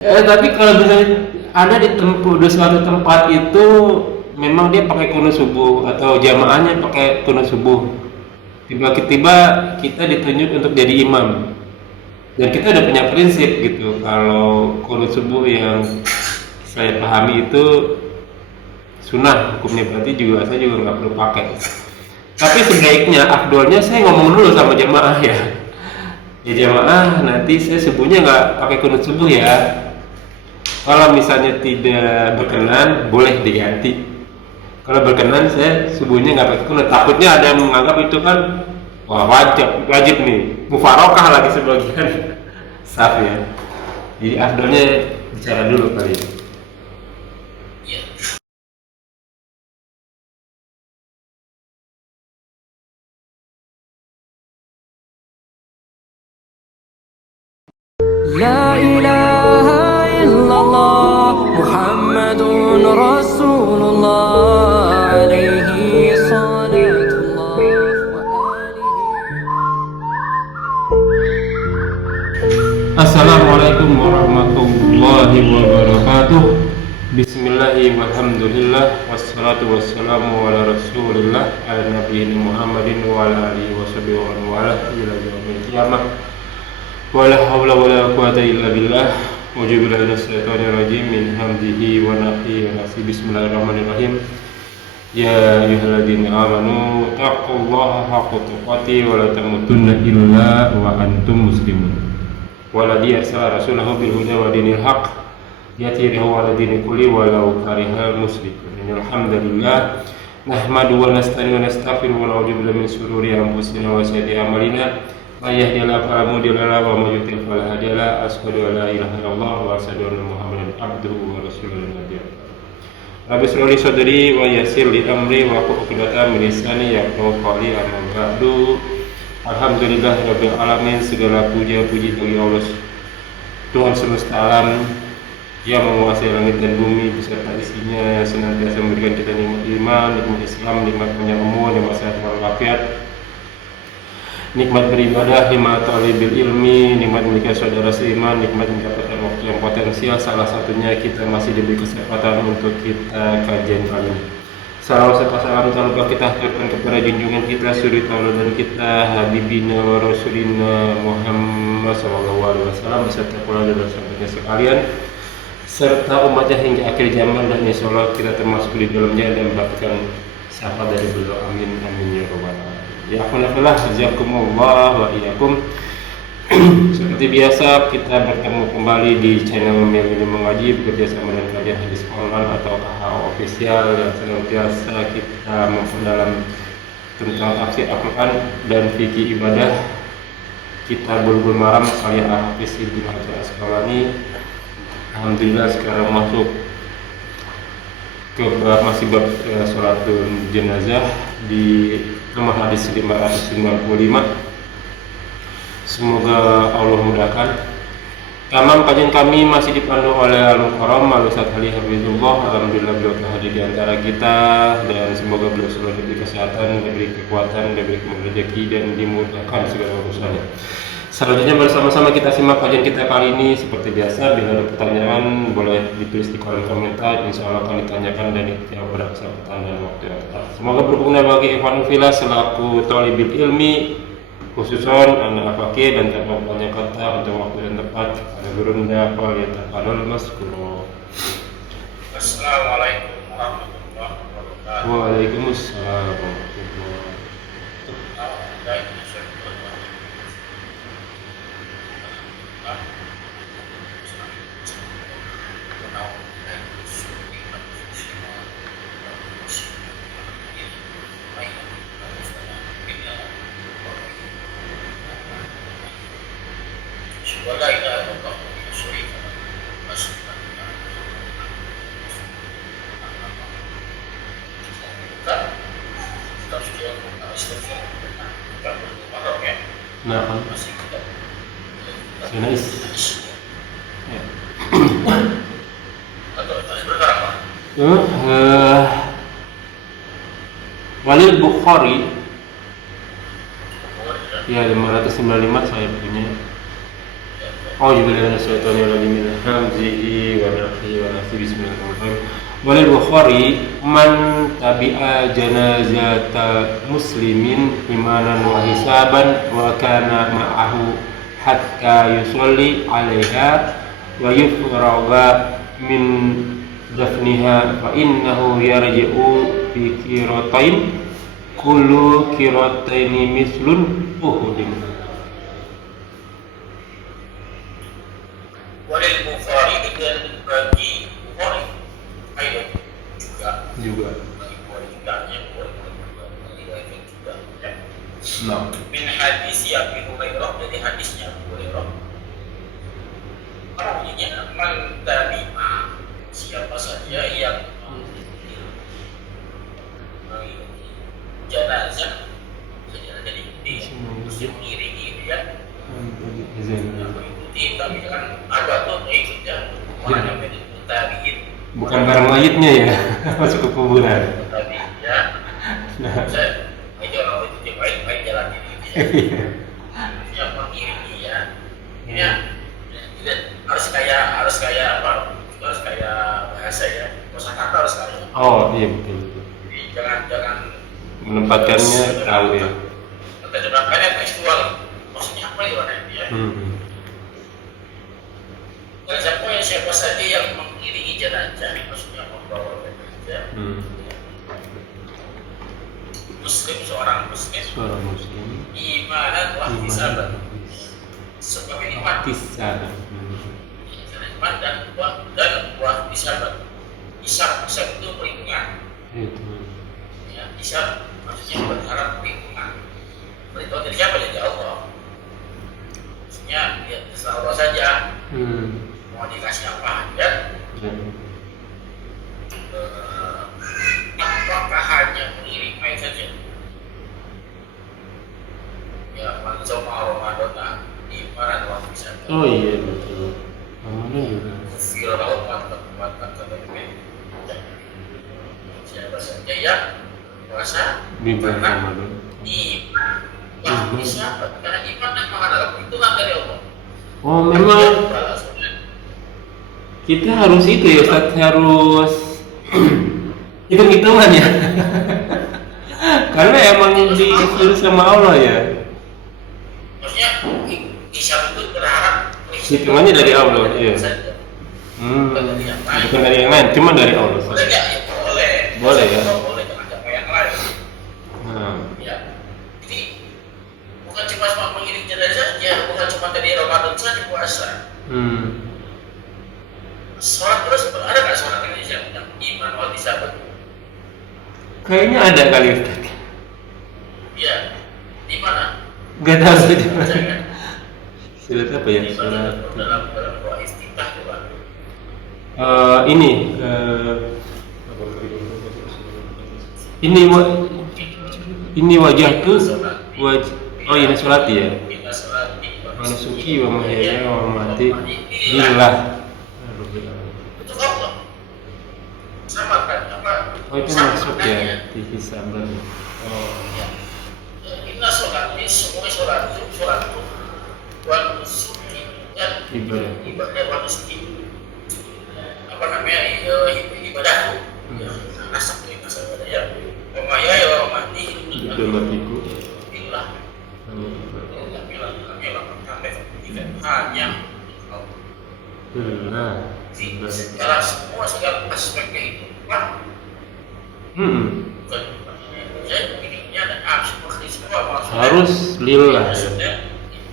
Tapi kalau misalnya ada di suatu tempat itu memang dia pakai kunut subuh atau jamaahnya pakai kunut subuh. Tiba-tiba kita ditunjuk untuk jadi imam. Dan kita udah punya prinsip gitu. Kalau kunut subuh yang saya pahami itu sunnah hukumnya, berarti juga saya juga nggak perlu pakai. Tapi sebaiknya, afdolnya saya ngomong dulu sama jamaah ya. Ya jamaah, nanti saya subuhnya nggak pakai kunut subuh ya. Kalau misalnya tidak berkenan, boleh diganti. Kalau berkenan, saya subuhnya nggak pakai kunut. Takutnya ada yang menganggap itu kan, wah wajib, wajib nih. Mufarokah lagi sebagian. Saf ya. Jadi afdolnya bicara dulu kali ini. لا إله إلا الله محمد رسول الله عليه صلاة الله وآله. Assalamualaikum warahmatullahi wabarakatuh. Bismillahi walhamdulillah wassalatu wassalamu ala rasulillah ala nabiyina Muhammadin wa ala alihi wa sahbihi wa man wala ila yaumil qiyamah. Wala hawla wala quwata illa billah. Ujibillahi minasyaitonir rajim min hamdihi wa nafthihi wa nafsihi. Bismillahirrahmanirrahim. Ya ayyuhalladzina amanu taqullaha haqqa tuqatih wa la tamutunna illa wa antum muslimun. Waladhi arsala rasulahu bil huda wa dinil haqq yatirahu ala dini kulli walau karihal musyrikun. Alhamdulillah nahmadu wa nasta'inu wa nastaghfiru wa na'udzu billahi min shururi anfusina wa sayyiati a'malina. May yahdihillahu fala mudilla lahu wa may yudlil fala hadiya lahu. Asyhadu an la ilaha illallah wa asyhadu anna Muhammadan abduhu wa rasuluhu. Rabbi shrah li sadri wa yassir li amri wa hlul 'uqdatam min lisani yafqahu qawli. Amma ba'du. Alhamdulillahirabbil alamin. Segala puja puji bagi Allah Tuhan semesta alam yang menguasai langit dan bumi beserta isinya, yang senantiasa memberikan kita nikmat iman, nikmat Islam, nikmat panjang umur, nikmat sehat walafiat, nikmat beribadah, nikmat talibil ilmi, nikmat memiliki saudara seiman, nikmat mendapatkan waktu yang potensial. Salah satunya kita masih diberi kesempatan untuk kita kajian kali ini. Salam serta salam tak lupa kita haturkan kepada junjungan kita, suri tauladan kita, habibina wa rasulina Muhammad sallallahu alaihi wasallam beserta keluarga dan sahabatnya sekalian, serta umatnya hingga akhir zaman, dan insyaallah kita termasuk di dalamnya dan mendapatkan syafaat dari beliau. Amin amin ya rabbal alamin. Ya alhamdulillah, jazakumullah wa iyyakum. Seperti biasa kita bertemu kembali di channel Memilih Mengaji bekerja sama dengan kajian hadis online atau KHO official, yang senantiasa kita memperdalam tentang tafsir Al-Quran dan fikih ibadah. Kita Bulughul Maram karya Al-Hafiz Ibnu Hajar Asqalani. Alhamdulillah sekarang masuk ke masih bab sholatul jenazah di nomor hadis 595. Semoga Allah mudahkan. Tamam kajian kami masih dipandu oleh Al-Mukarram Al-Ustaz Ali Hafizullah. Alhamdulillah beliau telah hadir di antara kita, dan semoga beliau selalu diberi kesehatan, diberi kekuatan, diberi rezeki, dan dimudahkan segala urusannya. Selanjutnya bersama-sama kita simak kajian kita kali ini. Seperti biasa, bila ada pertanyaan boleh ditulis di kolom komentar. Insya Allah akan ditanyakan dan dijawab pada kesempatan dan waktu yang tepat. Semoga berguna bagi ikhwan fillah selaku thalibil ilmi, khususon anak fakir dan tanpa banyak kata untuk waktu yang tepat. Ada gurunda faliyatafadhal mazkur. Assalamualaikum warahmatullahi wabarakatuh. Waalaikumsalam warahmatullahi ولا إله إلا الله شريك له أشهد أن لا Nah, Sinais. Ya. Walil Bukhari ya 595 saya punya. A'udzubillahi minasyaitonir rajim. Min hamzihi wa nafthihi wa nafthihi. Bismillahirrahmanirrahim. Walil Bukhari man tabi'a janazata muslimin imanan wa hisaban wa kana ma'ahu hatta yusolli 'alaiha wa yufraga min dafniha fa innahu yarji'u bi qiratain kullu qirataini mislun uhudin. Walil Bukhari dan bagi Bukhari ayo juga Juga. bagi Bukhari juga yang Bukhari juga ya. Nah. Min hadis Abi Hurairah, dari hadisnya Abu Hurairah. Artinya man tabi'a, siapa saja yang mengikuti jenazah, jadi mengiringi ya, mengikuti, tapi kan ada tuh ikutnya mana yang tabi'in, Bukan barang mayitnya ya, masuk ke kuburan. tabi'in ya. Saya aja orang itu baik jalan ini. Yang mengiringi ya. Ini ya, harus kayak apa? Harus kayak bahasa ya. Kosakata harus kayak. Oh iya betul. Jadi jangan Menempatkannya tahu ya. terjemahkannya tekstual. Maksudnya apa ya? Dan siapa saja yang mengiringi jenazah, maksudnya membawa jenazah. Muslim, seorang muslim, Seorang muslim. imanan wa ihtisaban. Sebab ini mati. Ihtisaban. Iman dan buah ihtisaban. Hisab itu perhitungan. Itu. Ya, hisab maksudnya berharap perhitungan. Perhitungan dari siapa? Dari Allah. Maksudnya ya terserah Allah saja. Mau dikasih apa ya? Apakah hanya mengiring main saja? Ya, mansoma Ramadan ibarat waktu saja. Oh iya betul. Ramadan juga. Fir'aun mantap siapa saja yang puasa Di bulan karena Ramadan. iman. Wah, siapa? Karena iman dan adalah perhitungan dari Allah. Oh memang kita harus itu ya Ustaz, harus hitung-hitungan ya. Karena emang disuruh sama Allah ya. Maksudnya hisab itu berharap Hitungannya dari Allah, iya. Bukan dari yang lain, cuma dari Allah. Boleh nggak? Ya, boleh. Boleh ya. Boleh, jangan sampai yang lain. Ya. Jadi bukan cuma mengiring jenazah, ya bukan cuma dari Ramadan saja puasa. Sholat terus ada nggak sholat Indonesia yang iman wal ihtisaban? Kayaknya ada kali Ustaz. Iya. Di mana? Gak tahu saja. Jangan. Surat apa ya? Di Surat dalam doa istiftah coba. Ini ini wajah tuh oh ini sholat ya. Kita sholat di Manusuki wa mahyaya wa mamati lillah. itu Allah. Sama kan apa? Oh itu sama masuk maknanya. ya di hisaban. Oh. Ya. Inna sholat ini semua sholat itu wal nusuki dan ibadah wal nusuki. Apa namanya ibadah? Ya, nasak itu ibadah ya. Pemaya ya mati Itu matiku. billah. Hanya Benar. segala aspek kehidupan. Jadi ininya ada seperti semua maksudnya. Harus lillah ya. Maksudnya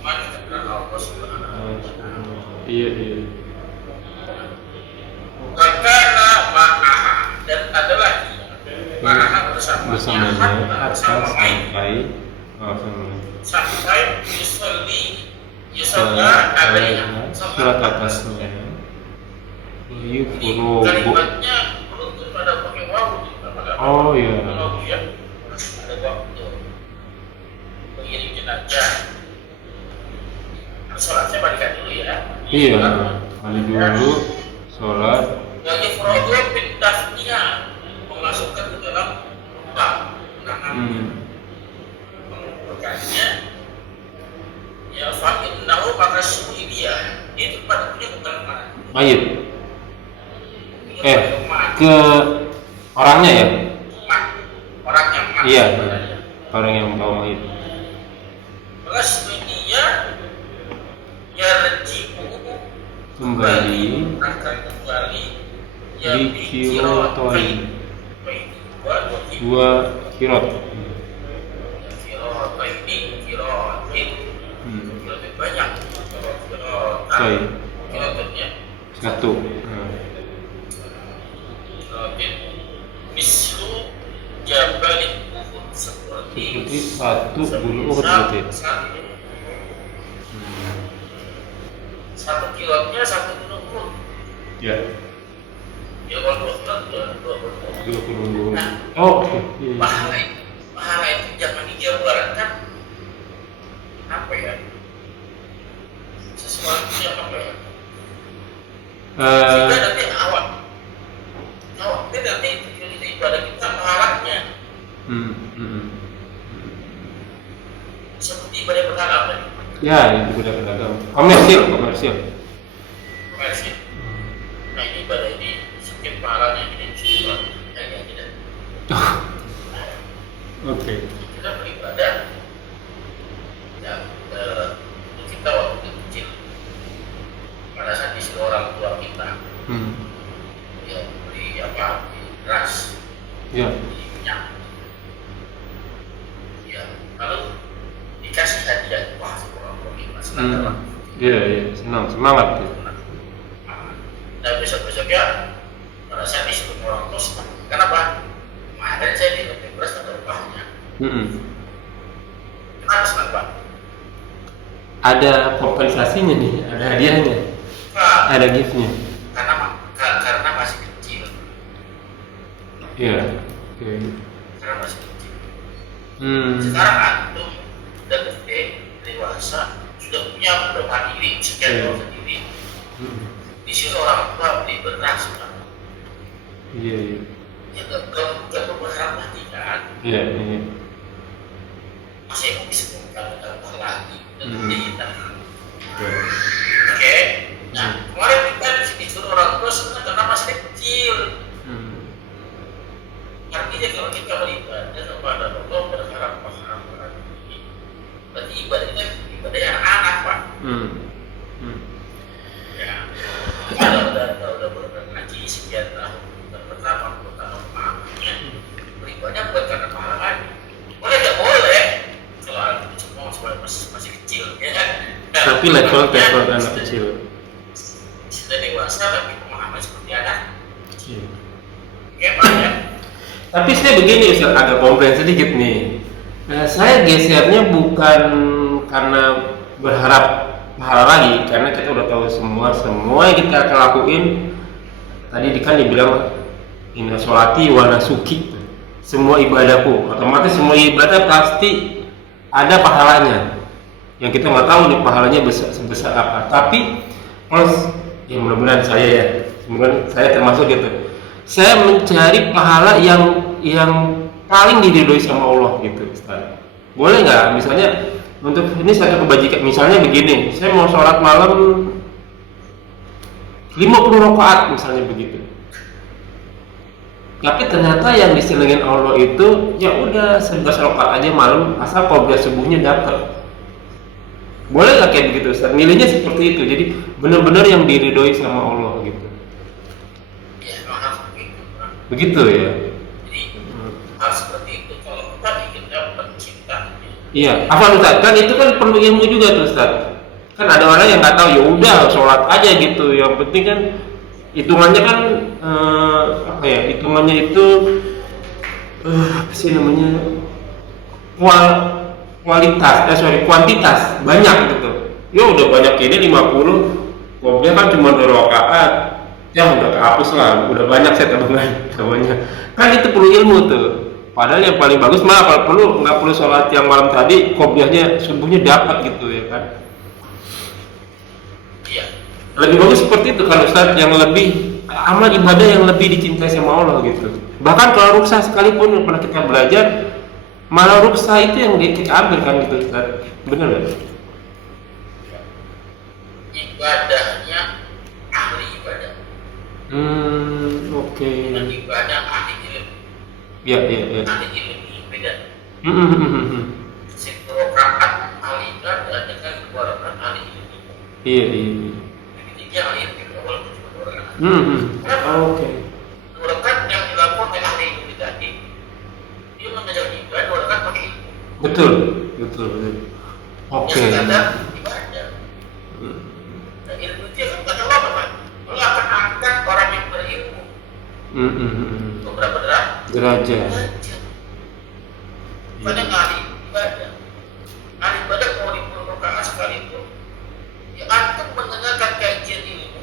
iman kepada Allah Subhanahu wa Ta'ala. Iya. Karena ma'aha dan adalah ma'aha bersamanya Bersamanya sampai yusollah alaiha surat atasnya. Yufuru. kalimatnya beruntun pada pakai wawu. Oh iya. Wawu ya. Ada waktu mengirim jenazah. Sholatnya balikan dulu ya. Iya. Mandi dulu, sholat. Wajib rodo bintahnya memasukkan ke dalam rumah. Mengumpulkannya. Ya fa'innahu maka suhi dia itu pada punya bukan kemana. Mayit. Ke orangnya ya? Orangnya emas. Iya, orang yang bawa mayit. Terus dia yarji'u Kembali akan kembali dikirotoi dua kirot. Lebih banyak Baik. kirotnya Satu. mislu jabal Uhud seperti Seperti satu gunung Uhud berarti. Satu kirotnya satu gunung Uhud. Ya. Ya kalau dua kirot dua gunung Uhud. Dua gunung. Oh, oke. Iya. Pahala itu jangan dijabarkan apa ya? Sesuatu yang apa ya? Sehingga nanti awak itu nanti itu ibadah kita pahalanya seperti ibadah berhala apa? Ya, itu udah pedagang. Komersil. Nah ini ibadah ini sedikit pahalanya ini sedikit yang tidak. Oke. Kita beribadah ya kita waktu kecil pada saat disuruh orang tua kita ya beli apa beras Ya. beli minyak ya lalu dikasih hadiah wah orang tua kita senang kan. Iya, semangat. Dan besok-besoknya pada saat disuruh orang tua senang. Kenapa? Kemarin saya dibeli beras ada upahnya. Kenapa senang Pak? Ada kompensasinya nih, ada hadiahnya, Nah, ada giftnya. karena masih kecil. Iya. Oke. Karena masih kecil. Hmm. Sekarang antum udah gede, dewasa, sudah punya beberapa diri, sekian tahun sendiri. Disuruh orang tua beli beras, Pak. Iya. Ya gak berharap lagi kan? Iya. Masih mau bisa berharap lagi. Kita. Oke. Oke. Nah, kemarin kita disuruh orang tua senang karena masih kecil. Artinya kalau kita beribadah kepada Allah berharap pahala ini, berarti ibadahnya ibadah yang anak Pak. Ya, udah ngaji sekian tahun, pertama pemahamannya beribadah bukan karena pahala lagi. Boleh nggak boleh kalau semua masih kecil, ya kan? Tapi level anak kecil. Sudah dewasa tapi pemahaman seperti anak. Kecil. Oke Pak ya. Tapi saya begini Ustaz, agak komplain sedikit nih. Saya gesernya bukan karena berharap pahala lagi, karena kita udah tahu semua yang kita akan lakuin. Tadi kan dibilang inna sholati wa nasuki, semua ibadahku, otomatis semua ibadah pasti ada pahalanya. Yang kita nggak tahu nih pahalanya sebesar apa. Tapi kalau ya mudah-mudahan saya termasuk gitu. Saya mencari pahala yang paling diridhoi sama Allah gitu, Ustaz. Boleh nggak? Misalnya untuk ini satu kebajikan, misalnya begini, saya mau sholat malam 50 rakaat misalnya begitu. Tapi ternyata yang disenengin Allah itu ya udah 11 rakaat aja malam, asal qobliyah subuhnya dapat. Boleh nggak kayak begitu, Ustaz? Milihnya seperti itu, jadi benar-benar yang diridhoi sama Allah gitu. Begitu ya. Jadi harus seperti itu kalau kita ingin dapat cinta. Iya, apa Ustaz? Kan itu kan perlu ilmu juga tuh Ustaz. Kan ada orang yang nggak tahu, ya udah sholat aja gitu. Yang penting kan hitungannya kan hitungannya itu apa sih namanya, kuantitas banyak gitu. Ya udah banyak ini 50, mobilnya kan cuma 2 rakaat. Ya udah kehapus lah, udah banyak saya tambahnya. Kan itu perlu ilmu tuh. Padahal yang paling bagus malah kalau perlu nggak perlu sholat yang malam tadi, qobliyahnya subuhnya dapat gitu ya kan. Iya. Lebih bagus seperti itu kan Ustaz, yang lebih amal ibadah yang lebih dicintai sama Allah gitu. Bahkan kalau ruksah sekalipun yang pernah kita belajar, malah ruksah itu yang kita ambil kan gitu Ustaz. Benar nggak? ibadahnya ahli ibadah. Oke. Dengan ibadah ahli ilmu. Ya, ya, ya. Ahli ilmu beda. Hmm. 10 rakaat ahli ibadah dengan 2 rakaat ahli ilmu. Iya, iya. Ketiga ahli ilmu awal itu 2 rakaat. Kenapa? Oke. 2 rakaat yang dilakukan oleh ahli ilmu tadi, dia mengajar ibadah 2 rakaat pakai ilmu. Betul, betul, betul. Oke. Yang sekadar ibadah. Nah, ilmu itu kan kata Allah apa? Allah akan angkat orang yang berilmu. Beberapa Derajat. Pada ahli ibadah. Ahli ibadah mau di 10 rakaat sekali itu, ya antum mendengarkan kajian ilmu.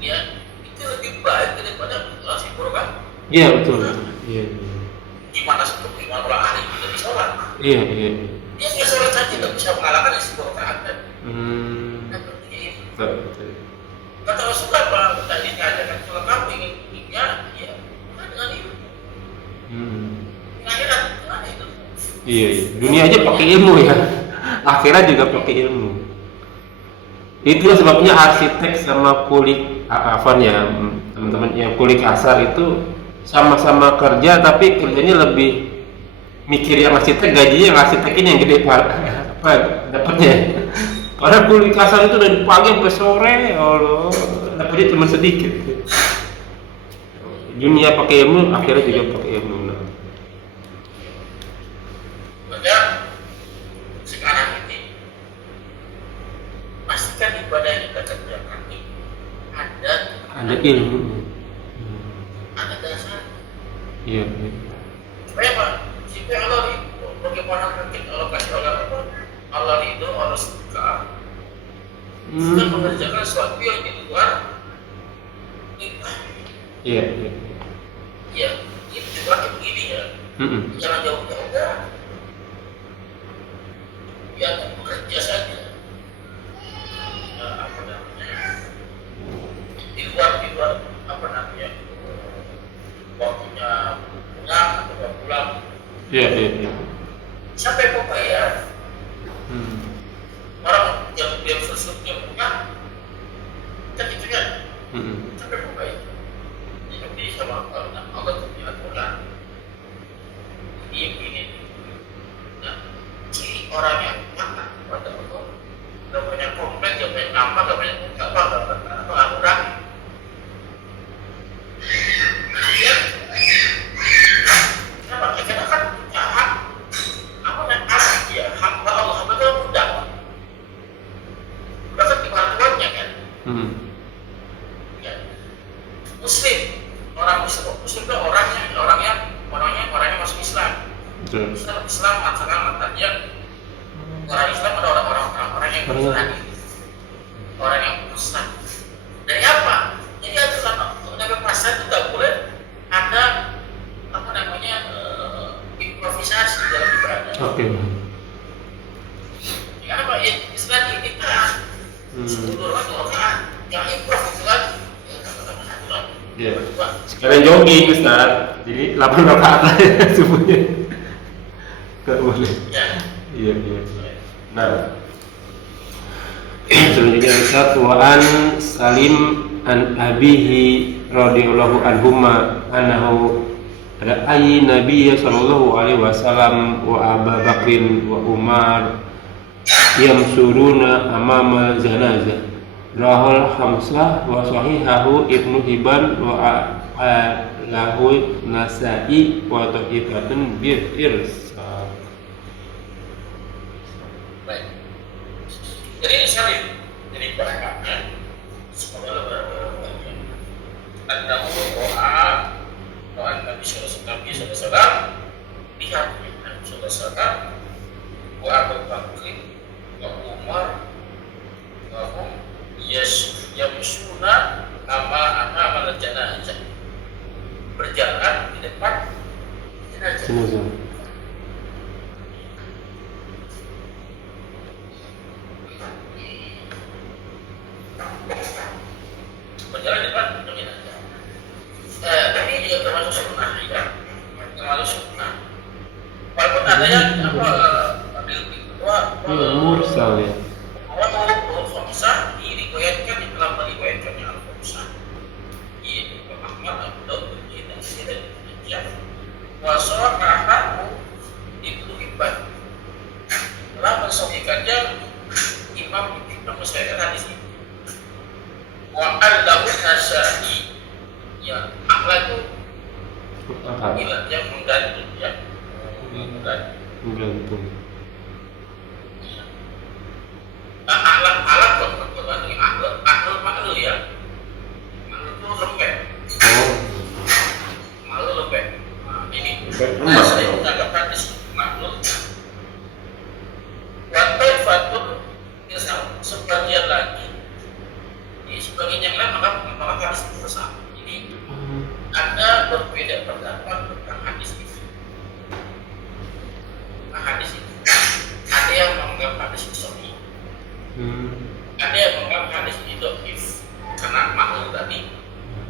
Ya, itu lebih baik daripada 10 rakaat. Iya, betul. Iya. Gimana orang ahli itu bisa sholat? Iya, iya. Dia sholat saja tidak bisa mengalahkan 10 rakaat. Betul. Kata Rasulullah apa tadi katakan kalau kamu ingin dunia, ya dengan ilmu. Akhirat dengan itu. Iya, iya. Dunia aja pakai ilmu ya. Akhirat juga pakai ilmu. Itulah sebabnya arsitek sama kulik Afan ya, teman-teman yang kulik asar itu sama-sama kerja tapi kerjanya lebih mikir yang arsitek, gajinya yang arsitek ini yang gede apa dapatnya. Padahal kulik kasar itu dari pagi sampai sore, Allah, dapatnya cuma sedikit. Dunia pakai ilmu, akhirnya juga pakai ilmu. Maka sekarang ini pastikan ibadah yang kita kerjakan ini ada ilmu. ada dasar. Iya. Supaya apa? Supaya Allah itu bagaimana mungkin Allah kasih Allah itu Allah suka. Sudah mengerjakan sesuatu yang di luar kita. Iya. Ya, itu juga begini ya. Jangan jauh-jauh dah. Ya, bekerja saja. Ya, apa namanya? Di luar apa namanya? Waktunya pulang atau pulang. Iya. Sampai mau bayar. Orang yang dia sesuatu punya kan itu kan sampai mau bayar. Jadi sama Allah punya aturan. Ini. Nah, ciri orang yang taat pada Allah, gak banyak komplain, gak banyak nama, gak banyak aturan. Ya, kenapa? Karena kan punya hak. Apa yang hak dia? Hamba Allah, hamba itu mudah. Udah kan dibantuannya kan? Ya. Muslim, orang Muslim itu orangnya masuk Islam. Islam maksudnya dia orang Islam ada orang yang berani, orang yang Islam. Dari apa? Jadi aturan Nabi Pasar itu tidak boleh ada apa namanya improvisasi dalam ibadah. Oke. Ya apa? Islam ini kan 10 rakaat, yang improv itu kan Iya. Sekarang jogging Ustaz. Jadi 8 rakaat lah ya subuhnya. Enggak boleh. Iya. Nah. Selanjutnya Ustaz An Salim an Abihi radhiyallahu anhuma annahu ra'i Nabi sallallahu alaihi wasallam wa Abu Bakrin wa Umar yamsuruna amama janazah. Rahul Hamzah wa sahihahu Ibnu Hibban wa lahu Nasa'i wa ta'ifatun bil irsal. Baik. Jadi salim, jadi berangkatnya semoga Anda doa Nabi Sallallahu Alaihi Wasallam lihat Nabi Sallallahu Alaihi Wasallam wa Abu Bakr wa Umar wa yamshuna ama janazah, berjalan di depan jenazah. Berjalan di depan jenazah. Ini juga termasuk sunnah ya, termasuk sunnah. Walaupun ada yang mursal ya. Al-Khamsah diriwayatkan yang telah meriwayatkannya Al-Khamsah. Ini Imam Ahmad, Abu Daud, Tirmidzi, dan Ibnu Majah. Wa sahahahu Ibnu Hibban. Telah mensahihkannya Imam Ibnu Hibban mensahihkan hadis ini. Wa al-lahu Nasa'i. Ya, akhlak itu gila, yang menggantung, ya. Menggantung. Alat bergantung ahlul maklul ya. Maklul itu lembek. Oh. Maklul lembek. Nah, ini. Lembek. Saya menganggap hadis maklul. Watai fatul misal sebagian lagi. Di sebagian yang lain maka hadis itu besar. Ini ada berbeda pendapat tentang hadis ini. Nah, hadis ini ada yang menganggap hadis ini sahih. Ada yang menganggap hadis ini dhaif karena maklum tadi.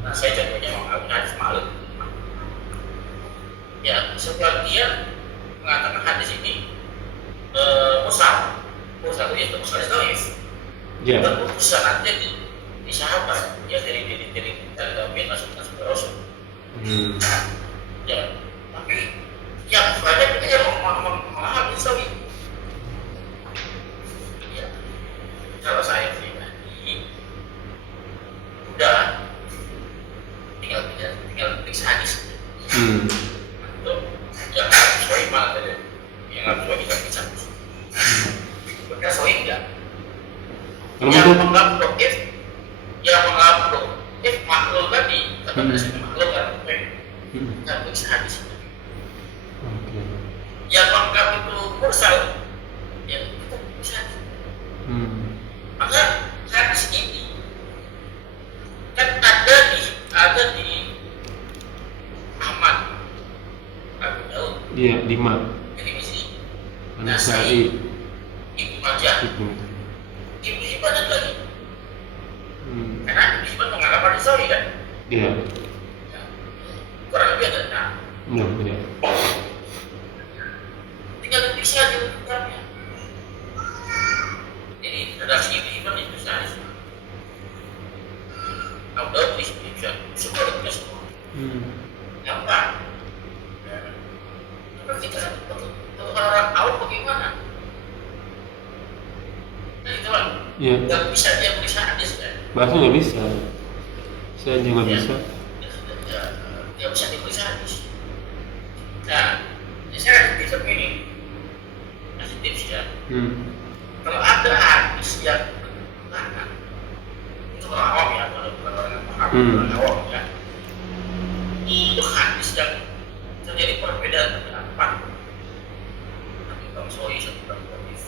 Nah, saya contohnya menganggap hadis maklum. Ya, sebagian mengatakan hadis ini mursal. Mursal itu mursal dhaif. Ya. Dan sanadnya di sahabat, ya dari tabi'in masuk Rasul. Ya, tapi yang banyak kita yang memahami sahih. Ya, kalau saya pribadi udah tinggal periksa hadis. Untuk yang sahih malah ada, yang sahih kita bisa. Benar sahih enggak? Yang menganggap dhaif, yang menganggap dhaif maklul tadi, kata saya maklul kan. Kita periksa hadis. Yang menganggap itu mursal, ya kita periksa. Maka hadis ini kan ada di Ahmad, Abu Daud, Iya, 5. Tirmidzi, An-Nasa'i, Ibnu Majah, Ibnu Hibban ada lagi. Karena Ibnu Hibban menganggap hadis sahih kan? Iya. Ya. Kurang lebih ada. Nah, Iya. tinggal diperiksa di kitabnya. Jadi redaksi Ibnu Hibban itu hadis. Abu Daud bisa semua ditulis semua. Gampang. Tapi kita kan untuk orang awam bagaimana? Nah itu kan, Iya. nggak bisa dia periksa hadis kan? Bahasa nggak bisa. Saya aja nggak bisa. Dia bisa diperiksa hadis. Nah, saya kasih tips begini. Kasih tips ya. Kalau ada hadis yang bertentangan, itu orang awam ya, kalau bukan orang yang paham, orang awam ya. Itu hadis yang terjadi perbedaan pendapat. Tapi bang soi satu bang hadis.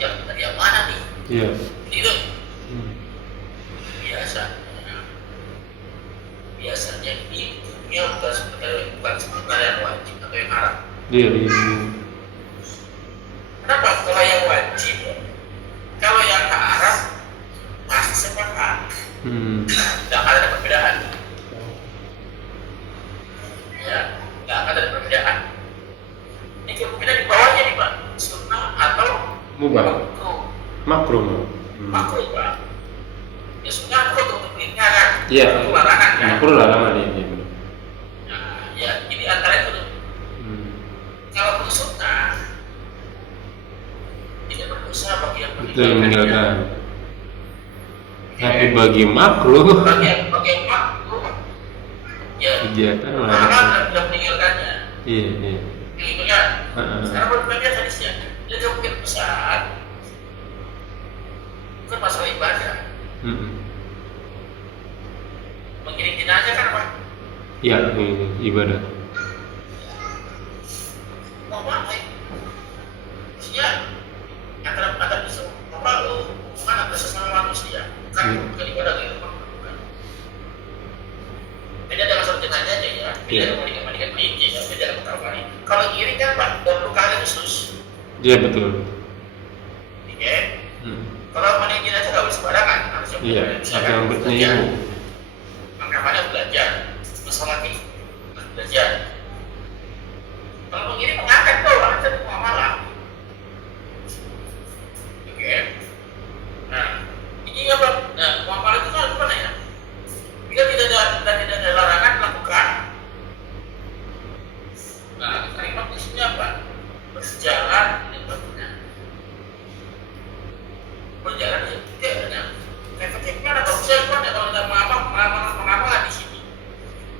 Yang mana nih? Iya. Itu biasanya ini bukan seperti yang wajib atau yang haram. Iya. Kenapa? Kalau yang wajib, kalau yang haram pasti sepakat. Tidak ada perbedaan. Ya, tidak ada perbedaan. Ini perbedaan di bawahnya nih Pak, sunnah atau Mubah. Makruh. makruh Pak. Ya sunnah itu untuk perintah kan? Iya. Itu larangan kan? Makruh larangan ya. Nah, ya ini antara itu. Kalau sunnah tidak berdosa bagi yang Betul, meninggalkan. Tapi bagi makruh, bagi yang makruh, ya kegiatan haram larangan. dan tidak meninggalkannya. Iya. Gitu kan? Sekarang berbeda hadisnya. Dia jauh mungkin besar. Bukan masalah ibadah. Mengiring jenazah kan apa? Iya, ibadah. Mau apa? Maksudnya antara itu apa hubungan antara sesama manusia kan bukan ibadah gitu bukan. Beda dengan sholat jenazah aja ya. Beda dengan mandikan mayit ya. Beda dengan kafani. Kalau iri kan Pak 20 kali khusus. Iya betul. Oke. Kalau mandikan jenazah nggak boleh sembarangan. Iya. Apa yang bertanya? Makanya belajar. Masalah ini belajar. Kalau begini mengangkat tuh orang itu malah. Oke. apa? Nah, muamalah itu kan gimana ya? Bila tidak ada larangan lakukan. Nah, kalimat di sini apa? Berjalan di depannya. Berjalan di depannya. Efektifnya ada proses kan kalau kita mengamalkan di sini.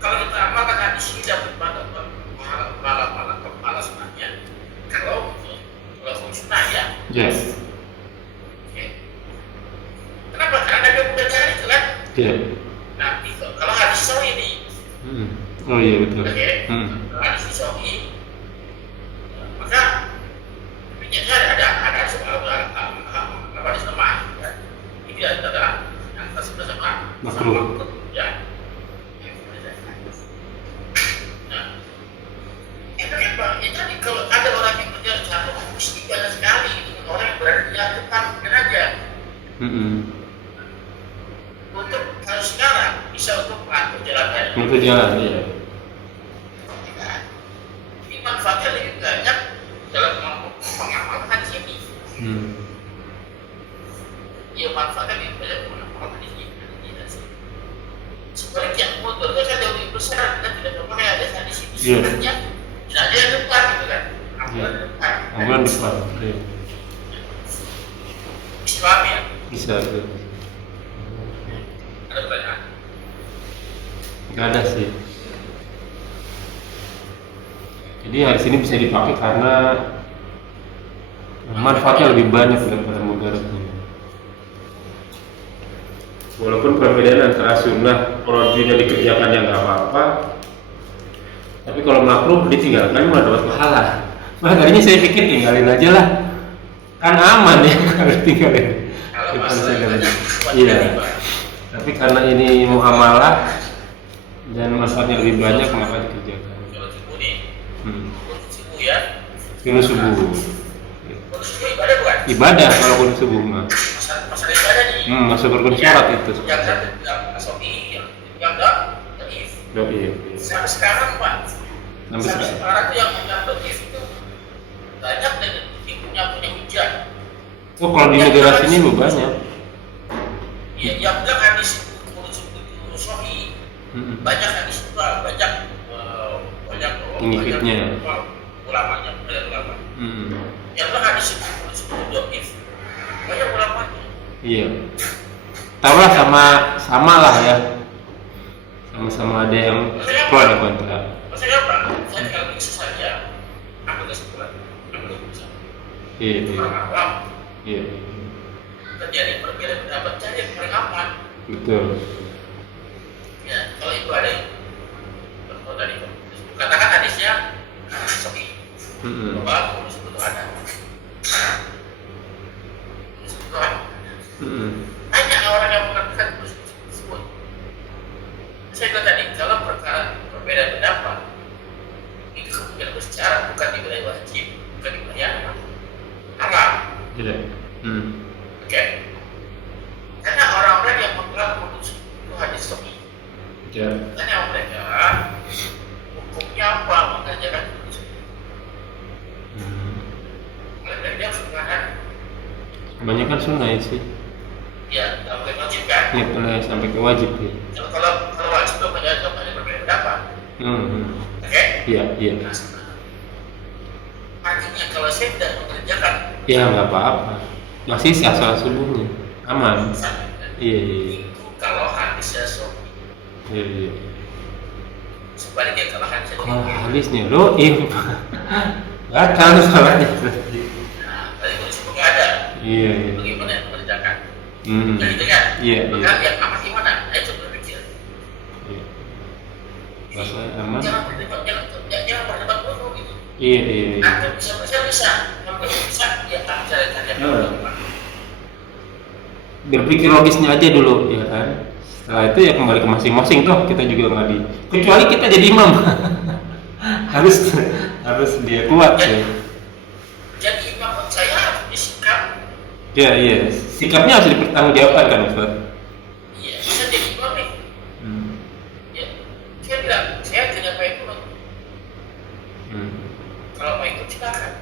Kalau kita amalkan di sini dapat pahala sebenarnya. Kalau sunnah ya. Yes. Oke. Kenapa? Karena dia udah cari itu kan. Iya. Nah, itu kalau hadis sahih ini. Oh iya betul. Oke. Kalau hadis sahih, maka biasanya ada soal apa hadis lemah. Ya. Ini adalah yang tersebut sama Makruh. Ya. Nah, itu kan Pak, ya tadi kalau ada orang yang berjalan satu, mesti banyak sekali orang yang berada di depan mungkin aja. Untuk kalau sekarang bisa untuk mengatur jalannya. Untuk jalan, iya. Ini manfaatnya lebih banyak dalam mengamalkan di sini. Ya manfaatnya lebih banyak mengamalkan di sini. Sebaliknya motornya kan jauh lebih besar dan tidak memakai ada di sini. Sebenarnya tidak ada yang depan gitu kan. Ambulan depan. Iya. Bisa paham ya? Bisa betul. Ada pertanyaan? Nggak ada sih. Jadi hadis ini bisa dipakai karena manfaatnya lebih banyak daripada mudaratnya. Walaupun perbedaan antara sunnah kalau dunia dikerjakan ya nggak apa-apa, tapi kalau makruh ditinggalkan malah dapat pahala. Nah tadinya saya pikir tinggalin aja lah, kan aman ya kalau tinggalin. Kalau Bukan masalahnya segala. Iya. Tapi karena ini muamalah dan manfaatnya lebih banyak maka dikerjakan. kalau subuh nih, subuh ya. Kalau subuh. Kalau subuh ibadah bukan? Ibadah kalau kalau subuh mah. Masalah ibadah nih. Masuk rukun sholat itu. Yang satu yang asofi, yang enggak dhaif. Iya. Sampai sekarang Pak. Sampai sekarang tuh yang dhaif itu banyak dan punya hujah. Oh kalau di negara sini lu banyak. Iya, yang bilang hadis itu sahih. Banyak hadis itu banyak Pengikutnya. Ulamanya, banyak ulama. Yang bilang hadis itu dhaif. Banyak ulamanya. Iya. Taruhlah sama lah ya. Sama-sama ada yang pro dan kontra. Maksudnya apa? Saya kalau bisa saja ambil kesimpulan, ambil keputusan. Iya. Awam Iya. terjadi perbedaan pendapat saja perekaman. Betul. Ya, kalau itu ada kalau tadi katakan hadisnya sahih. Bahwa kudus itu ada. Kudus itu ada. Banyak orang yang mengatakan kudus tersebut. Saya bilang tadi kalau perkara perbedaan pendapat itu kemudian bersecara bukan di wilayah wajib, bukan di wilayah haram. Iya. Oke. Karena orang-orang yang menganggap kudus itu hadis sahih. Iya. Tanya mereka, hukumnya apa mengajarkan kudus? Mereka dia mengatakan, Kebanyakan sunnah ya sih. ya tidak boleh wajib kan? Iya pernah sampai ke wajib ya. Kalau wajib itu mengajarkan berbeda pendapat. Oke? Iya. Artinya kalau saya tidak mengerjakan, Ya nggak apa-apa. Masih sah sholat subuhnya. Aman. Iya. itu kalau hadisnya sahih. Iya. Sebaliknya kalau hadisnya Kalau dhaif. hadisnya doim. Batal sholatnya. Nah, tadi kudus itu nggak ada. Iya. Bagaimana yang mengerjakan? Hmm. Nah, gitu kan? Iya. Maka yang aman gimana? Nah, itu berpikir. Iya. Masalah aman. Jangan berdebat dulu gitu. Iya. Anda bisa, kalau nggak bisa, ya tak cari-cari yang lain. Berpikir logisnya aja dulu, ya kan. Setelah itu ya kembali ke masing-masing toh kita juga nggak di. Kecuali kita jadi imam, harus dia kuat ya. Jadi imam saya harus disikap. Iya. Sikapnya harus dipertanggungjawabkan kan Ustaz. Iya, bisa jadi imam nih. Ya, saya bilang, saya tidak mau ikut. Kalau mau ikut silakan.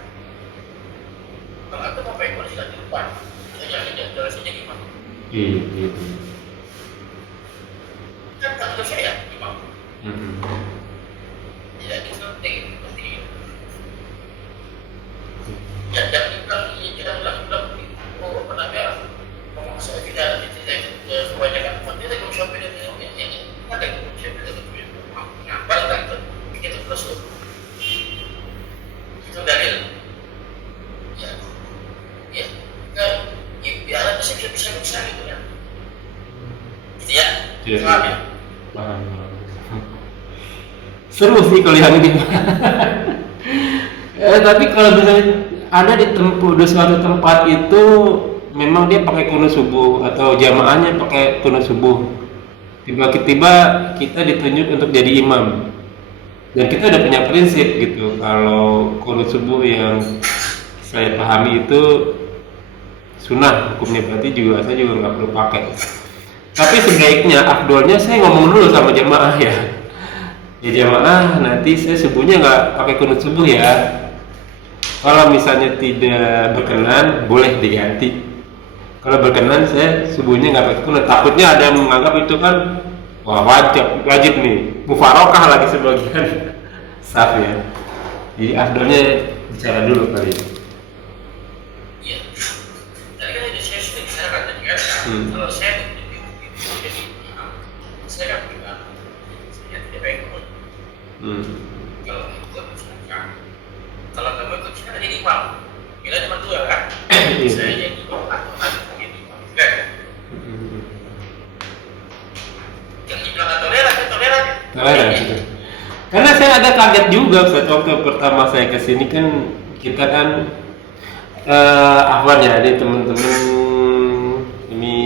Kalau aku mau ikut silakan di depan. Saya jangan jadi imam. Iya, iya. Kan tak saya imam. Hmm. Ya itu penting. Ya jangan kita bilang oh apa namanya ngomong saya tidak kebanyakan kita kalau sampai ini ada saya tidak ngapa tak itu begitu terus itu dalil ya ya kan biar bisa gitu ya gitu ya Iya. paham ya Paham. Seru sih kalau yang ini. Tapi kalau misalnya ada di suatu tempat itu memang dia pakai kunut subuh atau jamaahnya pakai kunut subuh. Tiba-tiba kita ditunjuk untuk jadi imam. Dan kita udah punya prinsip gitu, kalau kunut subuh yang saya pahami itu sunnah hukumnya, berarti juga saya juga nggak perlu pakai. Tapi sebaiknya, afdolnya saya ngomong dulu sama jamaah ya. Ya jamaah, nanti saya subuhnya nggak pakai kunut subuh ya. Kalau misalnya tidak berkenan, boleh diganti. Kalau berkenan, saya subuhnya nggak pakai kunut. Takutnya ada yang menganggap itu kan, wah wajib nih, mufarokah lagi sebagian saf ya. Jadi afdolnya bicara dulu kali. iya tadi kan saya sudah bicarakan tadi kan kalau saya jadi saya kan bilang saya tidak baik kalau ikut misalkan kalau kamu ikut kita jadi imam kita cuma dua kan saya jadi imam atau jadi imam kan yang dibilang toleran Gitu. Karena saya ada kaget juga saat waktu pertama saya kesini kan, kita kan Afwan ya, ini teman-teman ini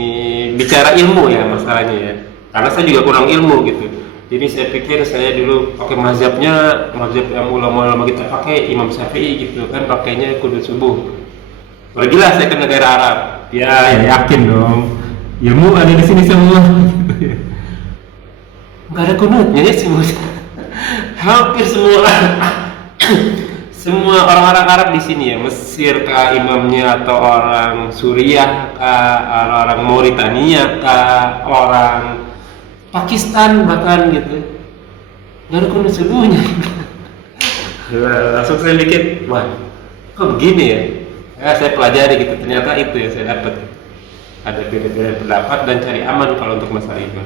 bicara ilmu ya masalahnya ya. Karena saya juga kurang ilmu gitu. Jadi saya pikir saya dulu pakai mazhab yang ulama-ulama kita pakai Imam Syafi'i gitu kan, pakainya kunut subuh. Pergilah saya ke negara Arab. Ya yakin dong. Ilmu ada di sini semua. Gitu ya. Nggak ada kunutnya ya semua. Hampir semua orang-orang Arab di sini ya, Mesir kah imamnya, atau orang Suriah kah, orang Mauritania kah, orang Pakistan bahkan gitu, nggak ada kunut subuhnya. Langsung saya mikir, wah kok begini ya? Saya pelajari gitu, ternyata itu ya saya dapat. Ada beda-beda pendapat dan cari aman kalau untuk masalah itu.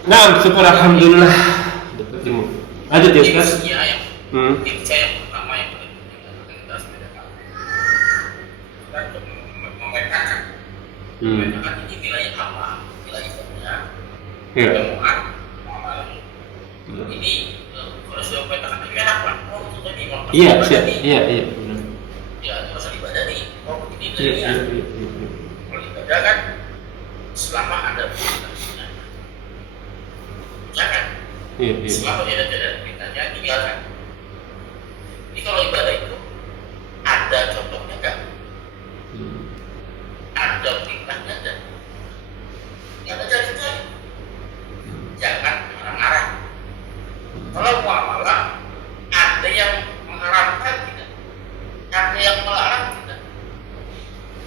Nah, syukur alhamdulillah dapat ilmu. Lanjut ya Ustaz. Tips saya yang pertama yang paling penting kita harus bedakan. Kita memetakan. Memetakan ini wilayah apa? Wilayah Islamnya. Jamaah, muamalah. Ini kalau sudah memetakan ini apa? Oh, itu tadi mau. Iya, iya. Ya, masalah ibadah nih. Oh, ini ya. Kalau ibadah kan selama ada perintahnya. Jangan. Iya. Selama tidak ada perintahnya tinggalkan. Jadi kalau ibadah itu ada contohnya enggak? Ada perintahnya enggak? Nggak ada jadi. Jangan marah-marah. Kalau muamalah ada yang mengharamkan tidak? Ada yang melarang tidak?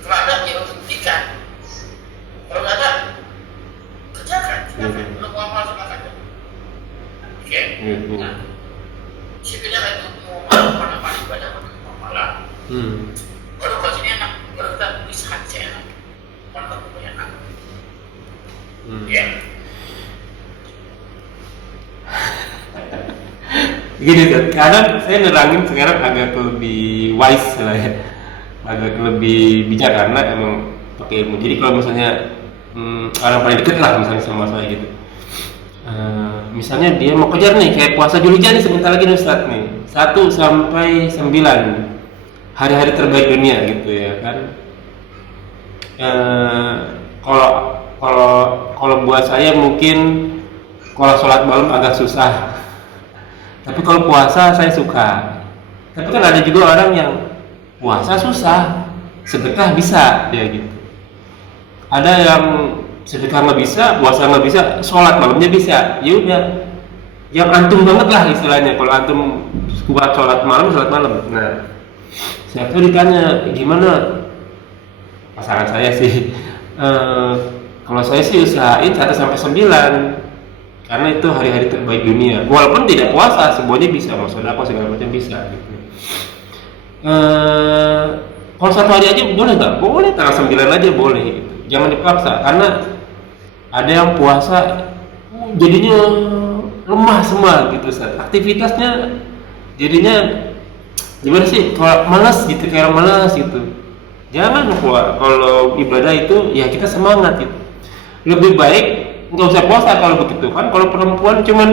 Kalau ada ya hentikan. Kalau nggak ada kerjakan. Kalau muamalah sama saja. Oke. Nah, sebenarnya itu mau ibadah muamalah. Kalau kau sini enak, kalau kita bisa enak, kalau kamu enak. Ya. Gini kan, kadang saya nerangin sekarang agak lebih wise lah ya, agak lebih bijak karena emang pakai ilmu. Jadi kalau misalnya orang paling deket lah misalnya sama saya gitu, misalnya dia mau kejar nih kayak puasa Dzulhijjah nih sebentar lagi nih Ustaz nih, 1 sampai 9 hari-hari terbaik dunia gitu ya kan. Kalau buat saya mungkin kalau sholat malam agak susah, tapi kalau puasa saya suka. Tapi kan ada juga orang yang puasa susah, sedekah bisa dia gitu. Ada yang sedekah nggak bisa, puasa nggak bisa, sholat malamnya bisa. Ya udah, yang antum banget lah istilahnya. Kalau antum kuat sholat malam. Nah, saya tuh ditanya gimana? pasangan saya sih. Kalau saya sih usahain 1 sampai 9 karena itu hari-hari terbaik dunia. Walaupun tidak puasa, semuanya bisa, mau sedekah segala macam bisa gitu. Kalau 1 hari aja boleh nggak? Boleh, tanggal 9 aja boleh gitu. Jangan dipaksa karena ada yang puasa jadinya lemah semua gitu, Ustaz. Aktivitasnya jadinya gimana sih? Kalau malas gitu, kayak orang malas gitu. Jangan kalau ibadah itu ya kita semangat gitu. Lebih baik nggak usah puasa kalau begitu kan. Kalau perempuan cuman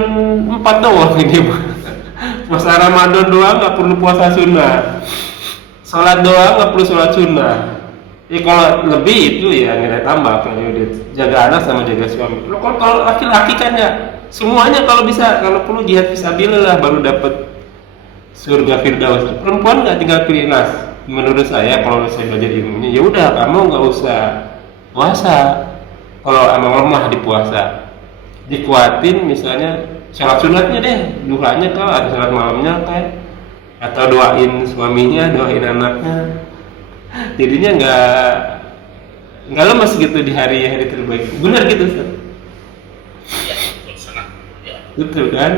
4 doang ini, puasa Ramadan doang, nggak perlu puasa sunnah. Sholat doang nggak perlu sholat sunnah. Kalau lebih itu ya nilai tambah, kalau jaga anak sama jaga suami. Kalau laki-laki kan ya semuanya kalau bisa, kalau perlu jihad fisabilillah baru dapat surga firdaus. Perempuan nggak tinggal pilih nas. Menurut saya kalau saya belajar ilmunya, ya udah kamu nggak usah puasa. Kalau emang lemah di puasa, dikuatin misalnya sholat sunatnya deh, duhanya kalau ada sholat malamnya kayak, atau doain suaminya, doain anaknya. Jadinya nggak lemes gitu di hari-hari terbaik. Benar gitu, Ustaz? Iya, betul, sangat betul ya. Betul kan?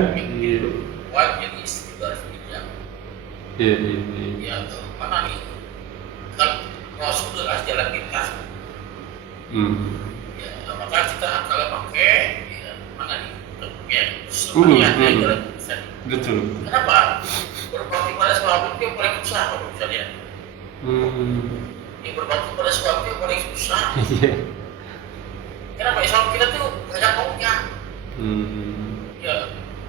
Wajib istighfar ya. Iya. Ya, mana nih? Kan Rasul jelas jalan pintas. Ya, maka kita kalau pakai, ya, mana nih? Ya, semuanya jalan pintas. Betul. Kenapa? Berbakti pada suami itu yang paling susah, kalau bisa lihat. Yang berbakti pada suami itu paling susah. Iya. Kenapa? Islam kita tuh banyak maunya. Ya,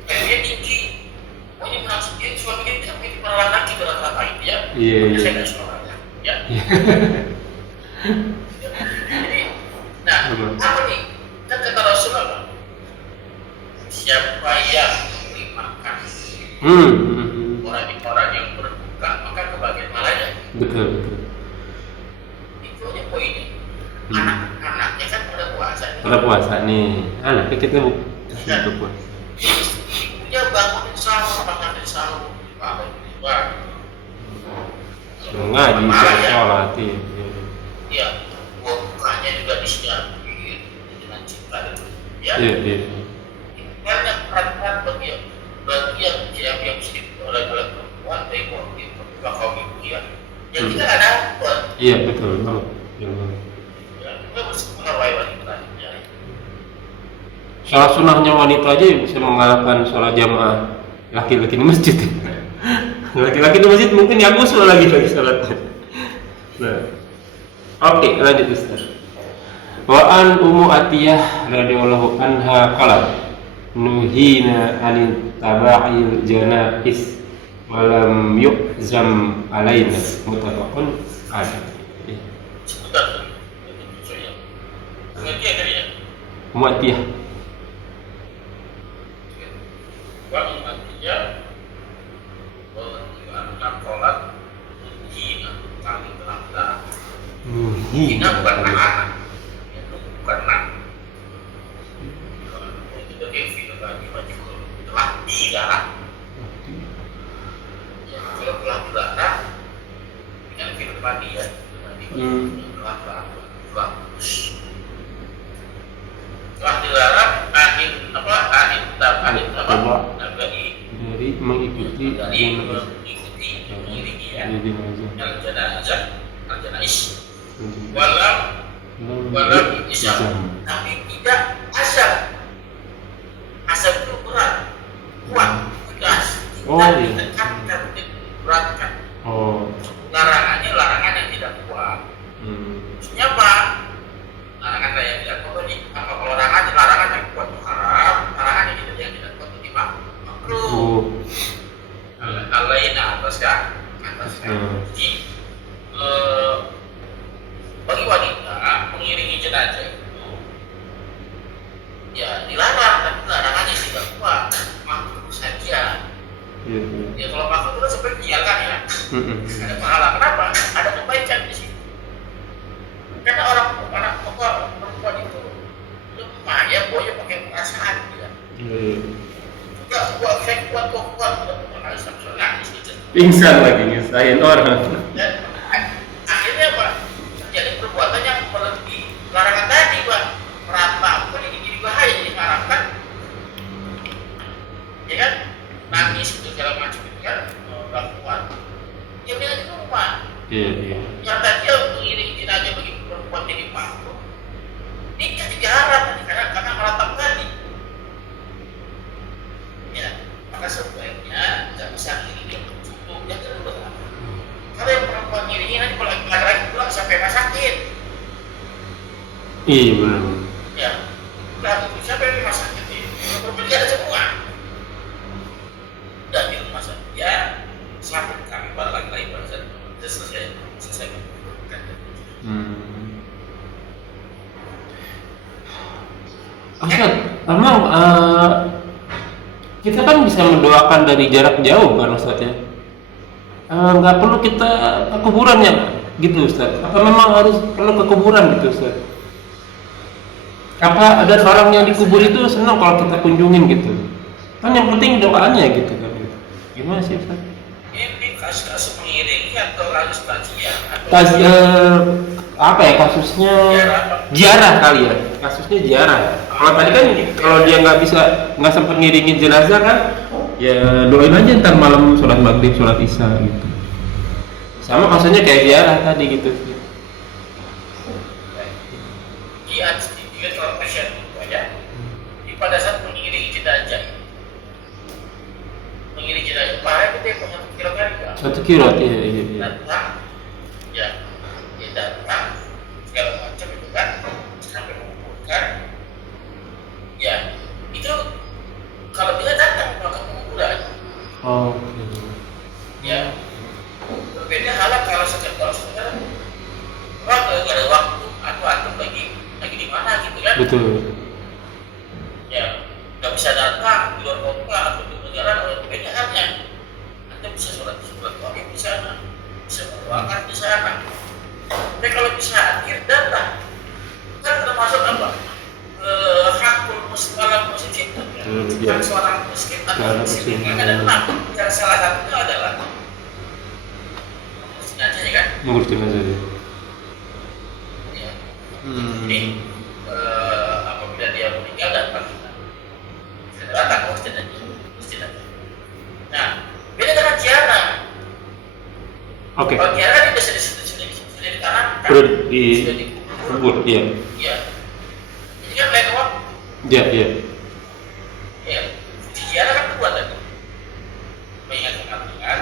dia tinggi. Maunya menang sendiri, suami dia tidak punya para laki rata-rata itu ya. Iya. Saya nggak suka ya. Jadi, nah, apa nih? Kan kata Rasul apa? Siapa yang memberi makan orang yang berbuka, maka kebagian malaikat. Betul. Itu aja poinnya. Anak-anaknya kan pada puasa. Pada puasa nih, anaknya kita bukan puasa. Ibunya bangunin sahur, makanin sahur, apa itu? Ngaji, sholat, ya, bukanya juga disiapin dengan cinta dulu, ya. Iya. Banyak peran-peran bagi yang sedikit oleh perempuan, ibu kaum ibu ya. Yang kita nggak dapat. Iya betul. Ya, kita mesti mengawai wanita. Ya. Sholat sunnahnya wanita aja bisa mengalahkan sholat jamaah laki-laki di masjid. Laki-laki di masjid mungkin yang usul lagi sholatnya. Nah, oke, lanjut Ustaz. Wa an Ummu Atiyah radhiyallahu anha qalat nuhina anit taba'il janais walam yu'zam alaina muttafaqun alaih. Sebentar. Mengerti ya tadi ya? Ummu Atiyah. Bang artinya meninggalkan sholat hina kami telah hina bukan anak, itu bukan anak. Itu sebagai film bagi majhul telah dilarang. Ya, kalau telah dilarang dengan film mati ya, telah dilarang dari mengikuti al-janais walam isam, tapi tidak asam. Asam itu berat, kuat, tegas, tidak beratkan. Larangan yang tidak kuat. Maksudnya apa? Larangan yang tidak kuat ini apa? Kalau larangan yang kuat itu haram, larangan yang tidak kuat itu makruh. Alain ataskan. Jadi bagi wanita mengiringi jenazah itu ya dilarang, tapi larangannya tidak kuat, makruh saja. Ya kalau makruh itu seperti tinggalkan ya. Ada pahala. Kenapa? Ada kebaikan di situ. Karena anak perempuan itu lemah ya, boya pakai perasaan dia. Enggak kuat, pingsan lagi nyusahin orang. Dan akhirnya apa? Terjadi perbuatan Iya, iya. Yang tadi mengiringi jenazah bagi perempuan jadi makhluk, nikah dijarah karena meratap tadi. Ya, maka sebaiknya nggak bisa ngiringi untuk cukup yang kedua. Kalau yang perempuan ngiringi nanti kalau laki-laki pulang sampai rumah sakit. Iya benar. Ya, laki sampai rumah sakit ini, perempuan ada semua. Dan di rumah sakit ya, sampai kami para laki-laki pada selesai. Ustaz, emang kita kan bisa mendoakan dari jarak jauh kan Ustaz ya? Nggak perlu kita ke kuburan ya gitu Ustaz? Apa memang harus perlu ke kuburan gitu Ustaz? Apa ada orang yang dikubur itu senang kalau kita kunjungin gitu? Kan yang penting doanya gitu kan? Gimana sih Ustaz? Ini kasus mengiringi atau harus kajian? Apa ya kasusnya? Ziarah kali ya, kasusnya ziarah. Kalau tadi kan kalau dia nggak sempat ngiringin jenazah kan, ya doain aja ntar malam sholat maghrib, sholat isya gitu. Sama kasusnya kayak ziarah tadi gitu. Dia kalau pasien itu aja. Pada saat mengiringi jenazah, pahala itu dia 1 kilo kali kan? 1 kilo, iya. Datang, ya, dia datang segala macam itu kan, sampai mengumpulkan, ya, itu kalau dia datang melakukan penguburan, Oh. ya, berbeda halnya kalau sekedar orang nggak ada waktu atau antum lagi di mana gitu kan? Betul. Ya, nggak bisa datang di luar kota atau di negara berbeda halnya. Anda bisa sholat tarawih di sana, bisa berdoakan di sana. Tapi kalau bisa hadir datang, kan termasuk apa? Hakul muslim itu kan seorang muslim atau muslim yang ada 6. Yang salah satunya adalah jenazahnya kan? Ngurus jenazah ya. Ya. Jadi apabila dia meninggal datang, datang ngurus jenazah. Nah, beda dengan ziarah. Oke. Kalau ziarah dia sudah ditanamkan, Sudah sudah dikubur, iya. Iya. Ini kan lain waktu. Iya. Ya, ziarah kan 2 tadi. Mengingatkan kematian,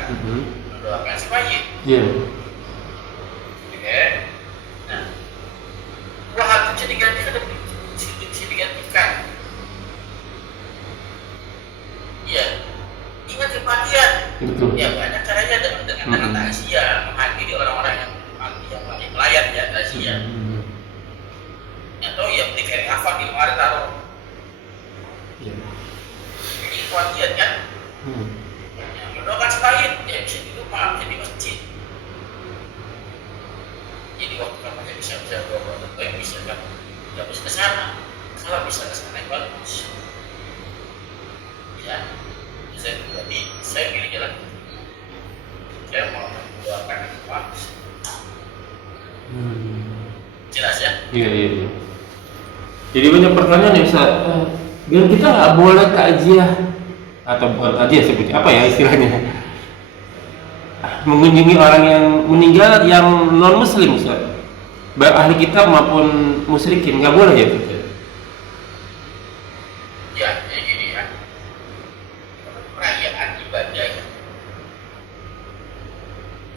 mendoakan si mayit. Iya. Oke. Nah, 2 hal itu bisa digantikan. Iya. Ingat kematian. Betul. Ya banyak caranya dengan takziah, menghadiri orang-orang yang mati yang melayat ya takziah. Atau yang dikari hafal di lemari taruh. Iya. Ini kematian kan? Ya, mendoakan selain ya bisa di rumah, bisa di masjid. Jadi waktu kamu bisa doa bisa kan? Tidak bisa ke sana. Kalau bisa ke sana yang bagus. Ya. Saya pilih jalan. Saya mau mendoakan yang bagus. Jelas ya? Iya. Jadi banyak pertanyaan ya Ustaz. Biar kita nggak boleh takziah atau bukan takziah sebutnya apa ya istilahnya? Mengunjungi orang yang meninggal yang non Muslim Ustaz. Baik ahli kitab maupun musyrikin nggak boleh ya Ustaz? Ya, jadi gini ya. Perayaan ibadah.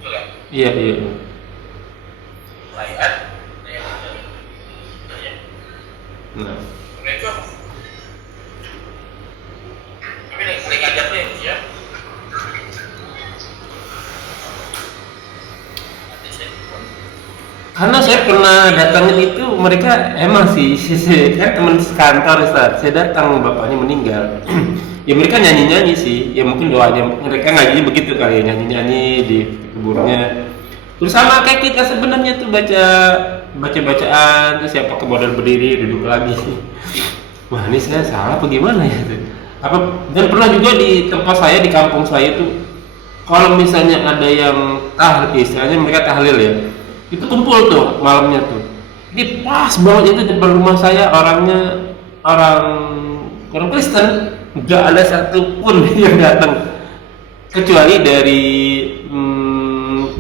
Betul kan? Iya. Perayaan. Nah. Mereka tapi yang paling ajar tuh ya. Karena saya pernah datangin itu mereka emang sih kan teman sekantor Ustaz. Saya datang bapaknya meninggal. Ya mereka nyanyi sih. Ya mungkin doanya mereka ngajinya begitu kali ya, nyanyi di kuburnya. Terus sama kayak kita sebenarnya tuh bacaan terus siapa kemudian berdiri duduk lagi. Wah ini saya salah apa gimana ya tuh? Dan pernah juga di tempat saya di kampung saya tuh kalau misalnya ada yang istilahnya mereka tahlil ya, itu kumpul tuh malamnya tuh. Ini pas banget itu depan rumah saya orangnya orang Kristen, nggak ada satupun yang datang kecuali dari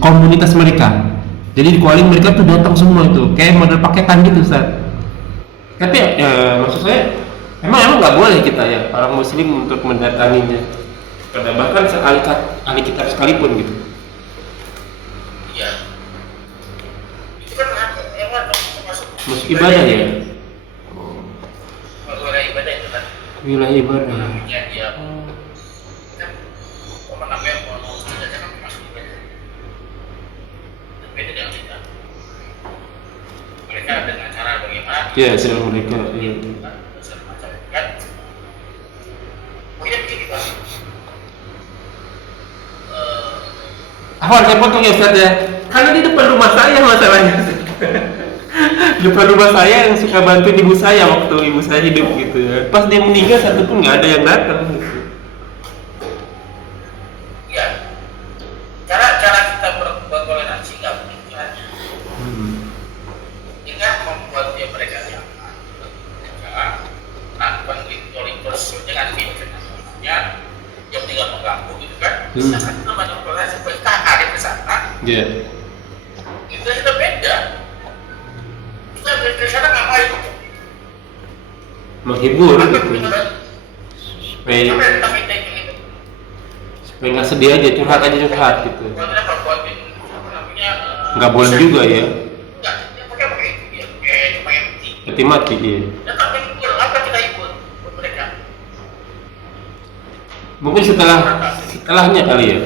komunitas mereka. Jadi di calling mereka tuh datang semua itu, kayak model paketan gitu Ustaz. Tapi maksud saya emang nggak boleh kita ya orang Muslim untuk mendatanginya. Bahkan ahli kitab sekalipun gitu. Iya. Itu kan emang masuk Ibadah ya. wilayah ibadah itu kan. Wilayah ibadah. Ya dia kan apa namanya mau setidaknya kan masuk ibadah. Beda dengan kita. Mereka dengan cara bagaimana? Ya, selalu mereka. Iya. Macam kan. Mungkin begini Pak. Apa saya potong ya Ustaz ya? Karena di depan rumah saya masalahnya. Depan rumah saya yang suka bantu ibu saya waktu ibu saya hidup gitu ya. Pas dia meninggal satu pun nggak ada yang datang gitu. Ya, cara kita bertoleransi nggak begitu caranya. Dengan membuat dia mereka nyaman, mereka melakukan ritual dengan kebenarannya yang tidak mengganggu gitu kan. Misalkan namanya toleransi mereka ada di sana. Iya. Itu sudah beda. Kita ke sana ngapain? Menghibur gitu. Supaya nggak sedih aja, curhat aja gitu. Nggak boleh juga ya. Mati dia. Mungkin setelahnya kali ya.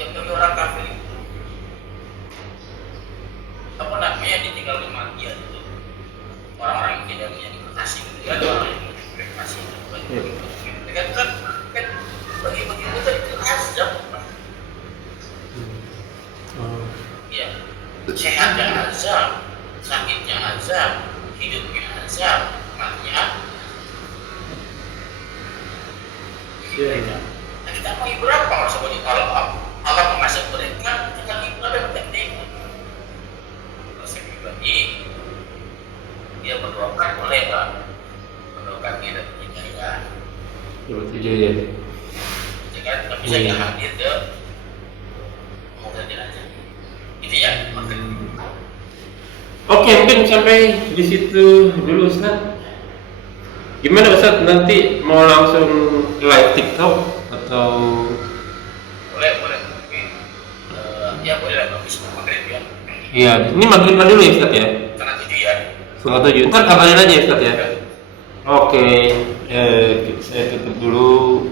Yang bagi orang kafir itu apa namanya ditinggal kematian itu orang-orang yang tidak punya kasih gitu kan, orang yang kasih mereka kan bagi-bagi itu azab. Ya, sehatnya azab, sakitnya azab, hidupnya azab, matinya. Nah, kita mau hibur apa orang seperti kalau Allah mengasih mereka, kita hibur apa yang penting. Kalau saya pribadi, dia berdoakan boleh Pak, berdoakan dia dan percaya. Ya. Jangan tapi saya hadir ke mau aja. Gitu ya. Oke, mungkin sampai di situ dulu Ustaz. Gimana Ustaz, nanti mau langsung live TikTok atau? Boleh. Ya boleh lah, habis maghrib ya. Iya, ini maghrib dulu ya Ustaz ya? Karena 7 ya. 7:30. Ntar kabarin aja ya Ustaz ya? Oke, saya tutup dulu.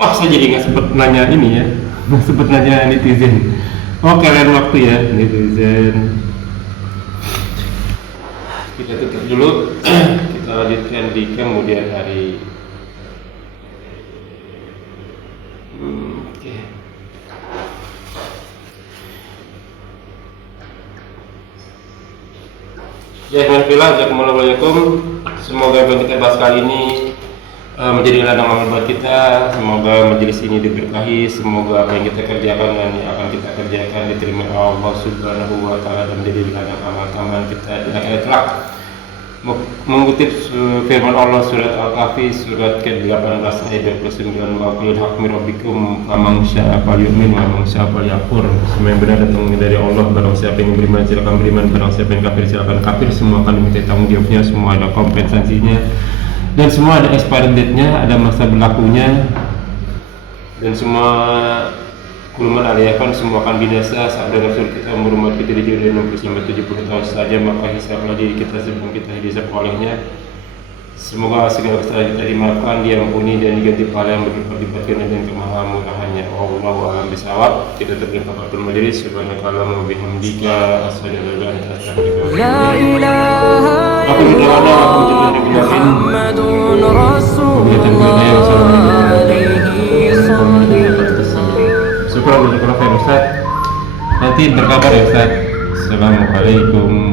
Wah, saya jadi nggak sempet nanya ini ya, nggak sempet nanya netizen. Oke, lain waktu ya netizen. Kita tutup dulu. Kita lanjutkan di kemudian hari. Oke. Ya, Bismillahirrahmanirrahim. Semoga apa yang kita bahas kali ini menjadi ladang amal buat kita. Semoga majelis ini diberkahi. Semoga apa yang kita kerjakan dan yang akan kita kerjakan diterima Allah Subhanahu wa Ta'ala dan menjadi ladang amal kita di akhirat kelak. Mengutip firman Allah surat Al-Kahfi surat ke-18 ayat 29, wa qul haq min rabbikum faman syaa'a falyu'min wa man syaa'a falyakfur. Semua yang benar datang dari Allah, barang siapa yang beriman silakan beriman, barang siapa yang kafir silakan kafir. Semua akan diminta tanggung jawabnya, semua ada kompensasinya dan semua ada expiry date-nya, ada masa berlakunya, dan semua kuluman aliakan semua akan binasa. Sabda Rasul kita umur kita di dunia 60-70 tahun saja, maka hisablah diri kita sebelum kita dihisab olehnya. Semoga segala kesalahan kita dimaafkan, diampuni dan diganti pahala yang berlipat-lipatkan dengan kemahamurahannya. Wallahu a'lam bishawab. Kita terima kafatul majelis. Subhanakallahumma wa bihamdika asyhadu an la ilaha illa anta astaghfiruka La ilaha illallah Muhammadun Rasulullah alaihi salatu. Syukur Ustaz. Nanti berkabar ya Ustaz. Assalamualaikum